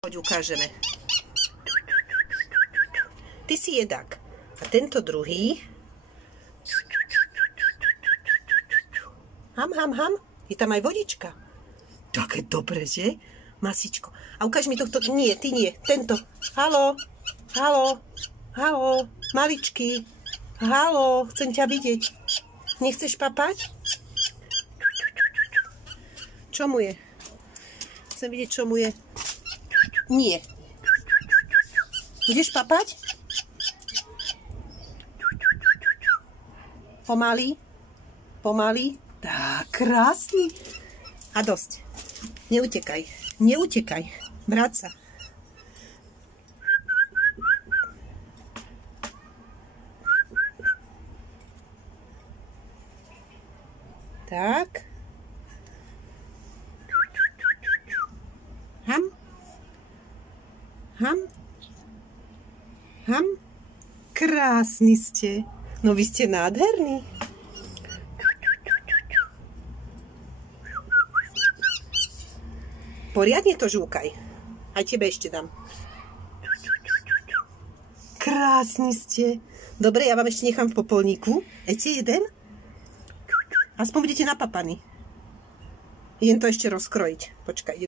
Poď ukážeme. Ty si jedák. A tento druhý. Ham, ham, ham. Je tam aj vodička. Také dobre, že? Masičko. A ukáž mi tohto. Nie, ty nie. Tento. Haló. Haló. Haló. Maličký. Haló. Chcem ťa vidieť. Nechceš papať? Čo mu je? Chcem vidieť, čo mu je. Nie. Budeš papať? Pomaly. Pomaly. Tak, krásny. A dosť. Neutekaj. Neutekaj. Vráť sa. Tak. Ham. Ham. Ham. Krásny ste. No vy ste nádherní. Poriadne to žúkaj. Aj tebe ešte dám. Krásni ste. Dobre, ja vám ešte nechám v popolníku. Ete jeden? Aspoň budete napapaní. Idem to ešte rozkrojiť. Počkaj.